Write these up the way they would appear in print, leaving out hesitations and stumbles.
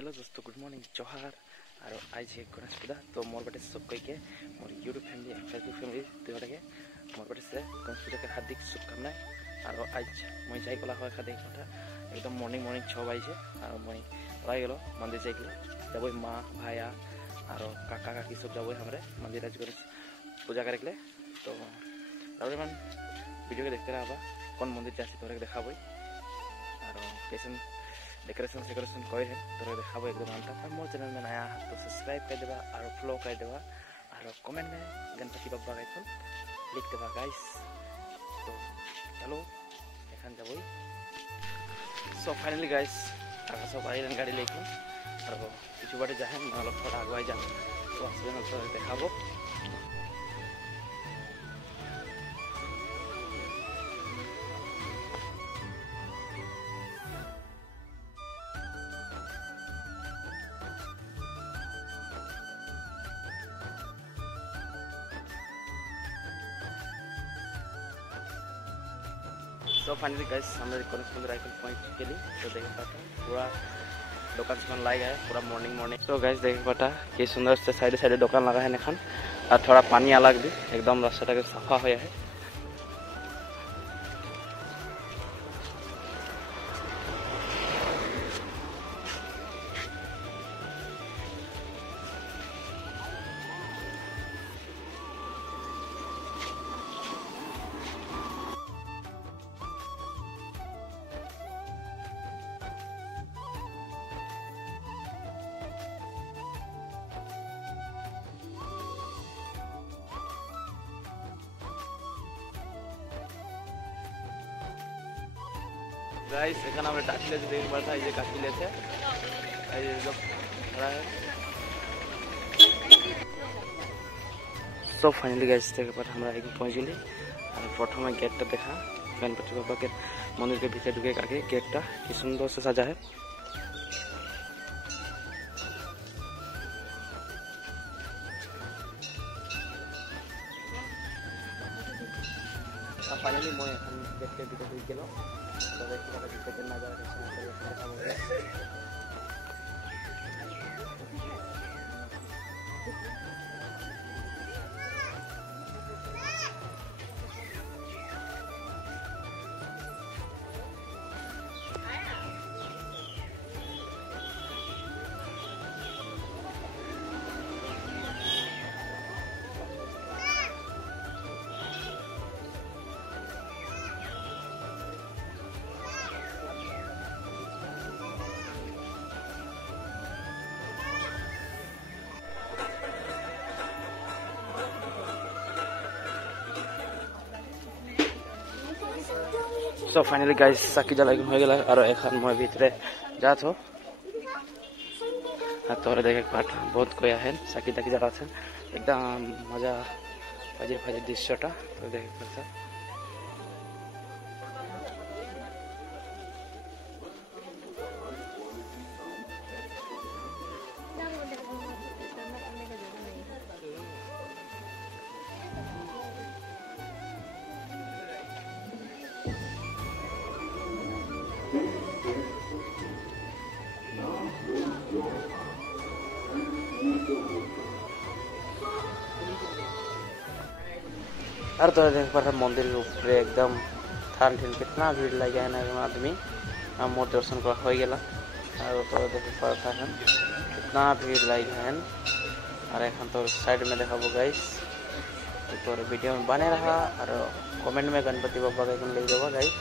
Hello दोस्तों, good morning जोहार। और आज है गणेश पूजा, तो मोर बटे सब कई के मोर यूट्यूब फैमिली फेसबुक फैमिली दुटा के मोर बटे से गणेश पूजा के हार्दिक शुभकामनाएं। और आज मैं जाई गला है खादे एकदम मॉर्निंग 6 बजे और मैं ओलाई गलो मंदिर जाइए जब माँ भाया और काका काकी सब जब हमारे मंदिर आज गणेश पूजा करे। तो मन वीडियो के देखते रहा कौन मंदिर जाए तोरे देखा और कैसे डेकोरेशन सेकोरेशन कर तोरे देखा एकदम आनता। और मोर चैनल में नया तो सब्सक्राइब कर देवा और फॉलो कर देवा और कमेंट में गणपति बाबा का आइकन लिख देवा गाइस। तो चलो एखान जब सो फाइनली गाइस सब आई गाड़ी लेकिन और किस बाटे जाए ना थोड़ा आगे जाए तो आसबे देखा। तो फाइनली गाइस हमारे गणेश मंदिर आइकन पॉइंट के लिए तो देख पाता पूरा दुकान सुकान लगा है पूरा मॉर्निंग। तो गाइस देख पाता कि सुंदर से साइड साइड दुकान लगा है एखान और थोड़ा पानी अलग भी एकदम रास्ता के साफा हुआ है। गाइस एखाने আমরা টাকিলে দেখতে পারতা এই যে কাকিলেছে এই যে लोग खड़ा है। तो फाइनली गाइस देख पर हमरा एक पहुंच गेली और प्रथम गेटটা देखा गणपति बाबा के मंदिर के भीतर ढुके आगे गेटটা की सुंदर से सजा है। फाइनली मैं गेट के भीतर ढुक गेलो तो देखते हैं कितने नजारा कैसे सो फाइनली गाइस साकी जला हो गया और एखान मैं भीतरे जा तो तोरे देखे पाठ बहुत कोई है साकी ताकी जला एकदम मजा फाजिर फाजिर दृश्यटा तो देखे पाता। और तो देख पर मंदिर ऊपर एकदम थान ठिन कितना भीड़ लगे है ना आदमी मोर दर्शन कर हो गया और तो देख पर कितना भीड़ लगे है। और एखन तो साइड में देखा गाइस तो वीडियो में बने रहा और कमेंट में गणपति बाबा का लिख देगा गाइस।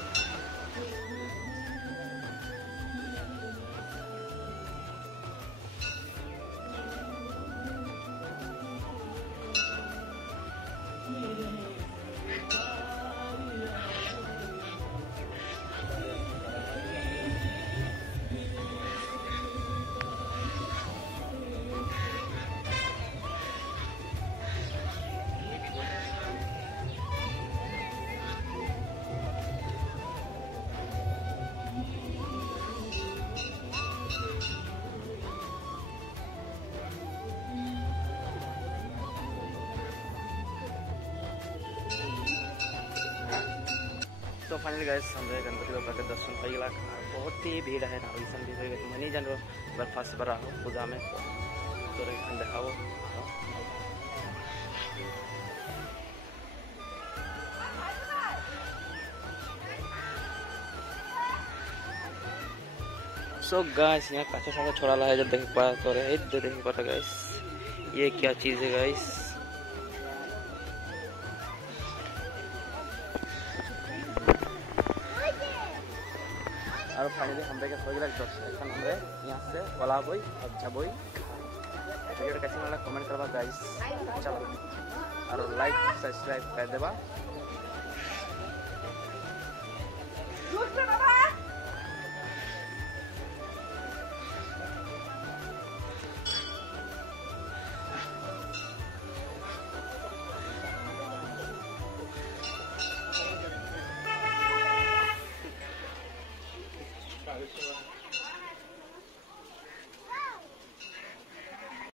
तो फाइनली गाइस हमारे गणपति बाबा के दर्शन हो गया बहुत ही भीड़ है ना भी मैं नहीं जान बार फर्स्ट बार आओ पूजा में तो देखाओ। सो गाइस यहाँ काचा साचा छोड़ा ला है जब देख पा तो रे इधर देख पा गाइस ये क्या चीज है गाइस। और फाइनली हम के हो गया दर्शन हमरे यहाँ से ओला बोई अब जबोई वीडियो कैसे लगा कमेंट करवा गाइस। चलो और लाइक सब्सक्राइब कर देबा।